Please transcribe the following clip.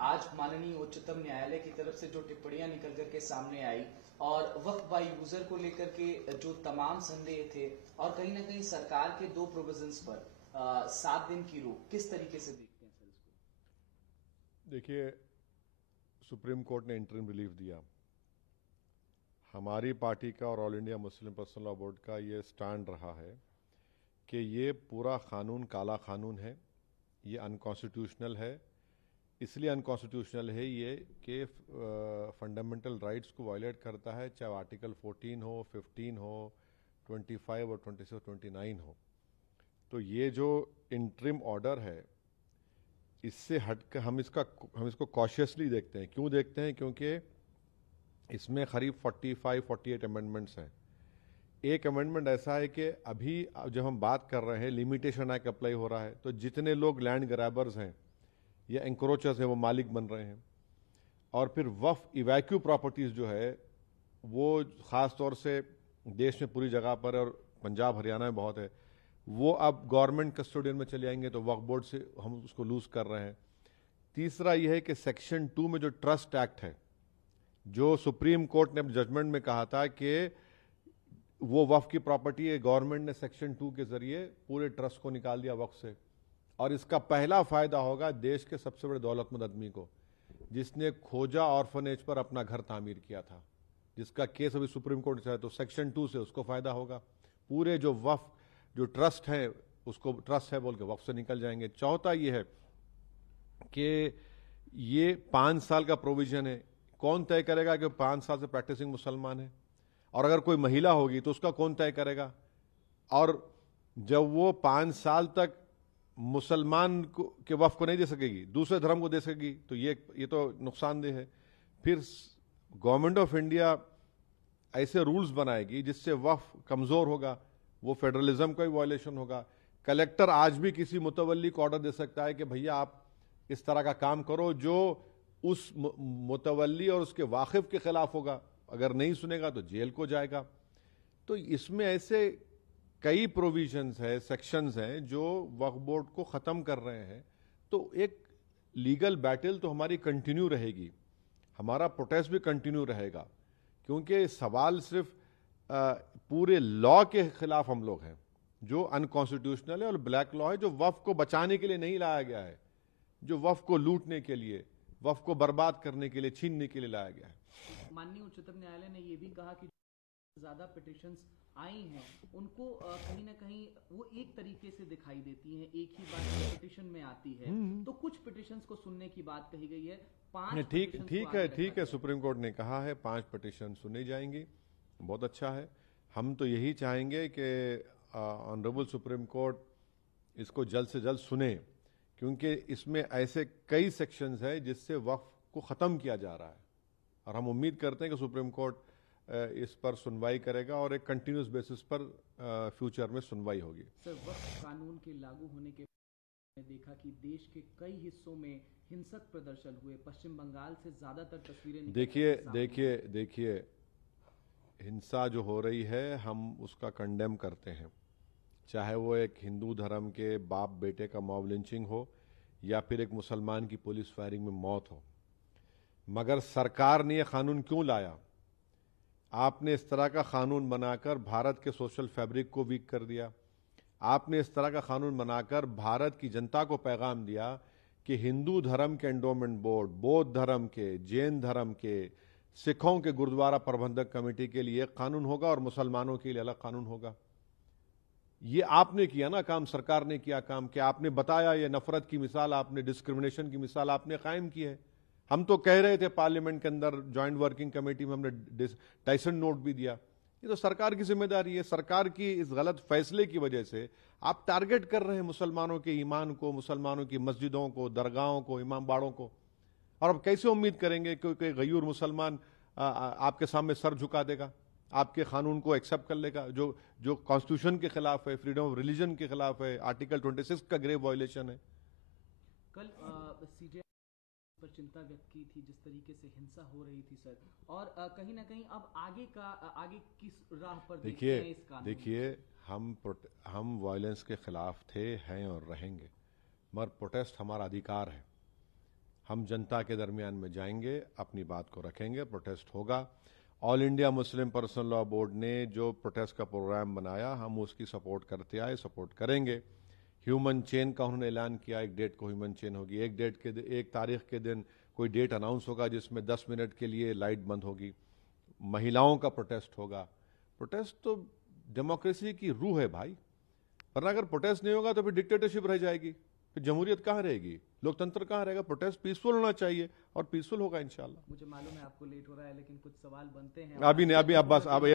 आज माननीय उच्चतम न्यायालय की तरफ से जो टिप्पणियां निकल करके सामने आई और वक्फ बाय यूजर को लेकर के जो तमाम संदेह थे और कहीं ना कहीं सरकार के दो प्रोविजंस पर 7 दिन की रोक, किस तरीके से देखते हैं सर इसको? देखिए, सुप्रीम कोर्ट ने इंटरिम रिलीफ दिया। हमारी पार्टी का और all India Muslim personal law board का ये स्टैंड रहा है कि ये पूरा कानून काला कानून है, ये अनकॉन्स्टिट्यूशनल है। इसलिए अनकॉन्स्टिट्यूशनल है ये कि फंडामेंटल राइट्स को वायलेट करता है, चाहे आर्टिकल 14 हो, 15 हो, 25 और 26 29 हो। तो ये जो इंटरिम ऑर्डर है, इससे हटकर हम इसको कॉशियसली देखते हैं। क्यों देखते हैं? क्योंकि इसमें करीब 45-48 अमेंडमेंट्स हैं। एक अमेंडमेंट ऐसा है कि अभी जब हम बात कर रहे हैं, लिमिटेशन एक्ट अप्लाई हो रहा है, तो जितने लोग लैंड ग्रैबर्स हैं या एंक्रोचर्स हैं वो मालिक बन रहे हैं। और फिर वफ़ इवैक्यू प्रॉपर्टीज़ जो है वो ख़ास तौर से देश में पूरी जगह पर और पंजाब हरियाणा में बहुत है, वो अब गवर्नमेंट कस्टोडियन में चले जाएंगे, तो वक्फ बोर्ड से हम उसको लूज़ कर रहे हैं। तीसरा यह है कि सेक्शन 2 में जो ट्रस्ट एक्ट है, जो सुप्रीम कोर्ट ने जजमेंट में कहा था कि वो वक्फ की प्रॉपर्टी है, गवर्नमेंट ने सेक्शन 2 के जरिए पूरे ट्रस्ट को निकाल दिया वक्फ से। और इसका पहला फायदा होगा देश के सबसे बड़े दौलतमंद आदमी को, जिसने खोजा ऑर्फनेज पर अपना घर तामीर किया था, जिसका केस अभी सुप्रीम कोर्ट से है, तो सेक्शन 2 से उसको फायदा होगा। पूरे जो वक्फ जो ट्रस्ट है उसको ट्रस्ट है बोल के वक्फ से निकल जाएंगे। चौथा ये है कि ये 5 साल का प्रोविजन है। कौन तय करेगा कि 5 साल से प्रैक्टिसिंग मुसलमान है? और अगर कोई महिला होगी तो उसका कौन तय करेगा? और जब वो 5 साल तक मुसलमान के वक्फ को नहीं दे सकेगी, दूसरे धर्म को दे सकेगी, तो ये तो नुकसानदेह है। फिर गवर्नमेंट ऑफ इंडिया ऐसे रूल्स बनाएगी जिससे वक्फ कमजोर होगा, वो फेडरलिज्म का भी वायलेशन होगा। कलेक्टर आज भी किसी मुतवल्ली को ऑर्डर दे सकता है कि भैया आप इस तरह का काम करो जो उस मुतवल्ली और उसके वाकिफ के खिलाफ होगा। अगर नहीं सुनेगा तो जेल को जाएगा। तो इसमें ऐसे कई प्रोविजंस है, सेक्शंस हैं जो वक्फ बोर्ड को ख़त्म कर रहे हैं। तो एक लीगल बैटल तो हमारी कंटिन्यू रहेगी, हमारा प्रोटेस्ट भी कंटिन्यू रहेगा, क्योंकि सवाल सिर्फ पूरे लॉ के खिलाफ हम लोग हैं जो अनकॉन्स्टिट्यूशनल है और ब्लैक लॉ है, जो वक्फ को बचाने के लिए नहीं लाया गया है, जो वक्फ को लूटने के लिए, वक्फ को बर्बाद करने के लिए, छीनने के लिए लाया गया है। माननीय उच्चतम न्यायालय ने यह भी कहा कि ज्यादा पिटिशंस आई हैं उनको कहीं ना कहीं वो एक तरीके से दिखाई देती हैं, एक ही बात पिटिशन में आती है, तो कुछ पिटिशंस को सुनने की बात कही गई है। 5 ठीक है, सुप्रीम कोर्ट ने कहा है 5 पिटिशन सुनी जाएंगी, बहुत अच्छा है। हम तो यही चाहेंगे कि ऑनरेबल सुप्रीम कोर्ट इसको जल्द से जल्द सुने, क्योंकि इसमें ऐसे कई सेक्शंस हैं जिससे वक्फ को ख़त्म किया जा रहा है। और हम उम्मीद करते हैं कि सुप्रीम कोर्ट इस पर सुनवाई करेगा और एक कंटिन्यूस बेसिस पर फ्यूचर में सुनवाई होगी। सर, वक्फ कानून के लागू होने के बाद देखा कि देश के कई हिस्सों में हिंसक प्रदर्शन हुए, पश्चिम बंगाल से ज्यादातर तस्वीरें देखिए हिंसा जो हो रही है हम उसका कंडेम करते हैं, चाहे वो एक हिंदू धर्म के बाप बेटे का मॉब लिंचिंग हो या फिर एक मुसलमान की पुलिस फायरिंग में मौत हो। मगर सरकार ने यह कानून क्यों लाया? आपने इस तरह का कानून बनाकर भारत के सोशल फैब्रिक को वीक कर दिया। आपने इस तरह का कानून बनाकर भारत की जनता को पैगाम दिया कि हिंदू धर्म के एंडोमेंट बोर्ड, बौद्ध धर्म के, जैन धर्म के, सिखों के गुरुद्वारा प्रबंधक कमेटी के लिए एक कानून होगा और मुसलमानों के लिए अलग कानून होगा। ये आपने किया ना काम, सरकार ने किया काम कि आपने बताया, ये नफरत की मिसाल, आपने डिस्क्रिमिनेशन की मिसाल आपने कायम की है। हम तो कह रहे थे पार्लियामेंट के अंदर जॉइंट वर्किंग कमेटी में, हमने टाइसन नोट भी दिया। ये तो सरकार की जिम्मेदारी है। सरकार की इस गलत फैसले की वजह से आप टारगेट कर रहे हैं मुसलमानों के ईमान को, मुसलमानों की मस्जिदों को, दरगाहों को, इमाम बाड़ों को। और अब कैसे उम्मीद करेंगे कि कोई गयूर मुसलमान आपके सामने सर झुका देगा, आपके कानून को एक्सेप्ट कर लेगा, जो कॉन्स्टिट्यूशन के खिलाफ है, फ्रीडम ऑफ रिलीजन के खिलाफ है, आर्टिकल 26 का ग्रेव वायलेशन है। कल सीजे पर चिंता व्यक्त की थी जिस तरीके से हिंसा हो रही थी सर, और कहीं ना कहीं अब आगे किस राह पर देखते हैं इस कानून? देखिए हम वायलेंस के खिलाफ थे, हैं और रहेंगे, मगर प्रोटेस्ट हमारा अधिकार है। हम जनता के दरमियान में जाएंगे, अपनी बात को रखेंगे, प्रोटेस्ट होगा। All India Muslim personal law board ने जो प्रोटेस्ट का प्रोग्राम बनाया, हम उसकी सपोर्ट करते आए, सपोर्ट करेंगे। ह्यूमन चेन का उन्होंने ऐलान किया, एक डेट को ह्यूमन चेन होगी, एक तारीख के दिन कोई डेट अनाउंस होगा जिसमें 10 मिनट के लिए लाइट बंद होगी, महिलाओं का प्रोटेस्ट होगा। प्रोटेस्ट तो डेमोक्रेसी की रूह है भाई, वरना अगर प्रोटेस्ट नहीं होगा तो फिर डिक्टेटरशिप रह जाएगी, फिर जमहूरियत कहाँ रहेगी, लोकतंत्र कहाँ रहेगा। प्रोटेस्ट पीसफुल होना चाहिए और पीसफुल होगा इंशाल्लाह। मुझे मालूम है आपको लेट हो रहा है, लेकिन कुछ सवाल बनते हैं। अभी नहीं, अभी अब बस अब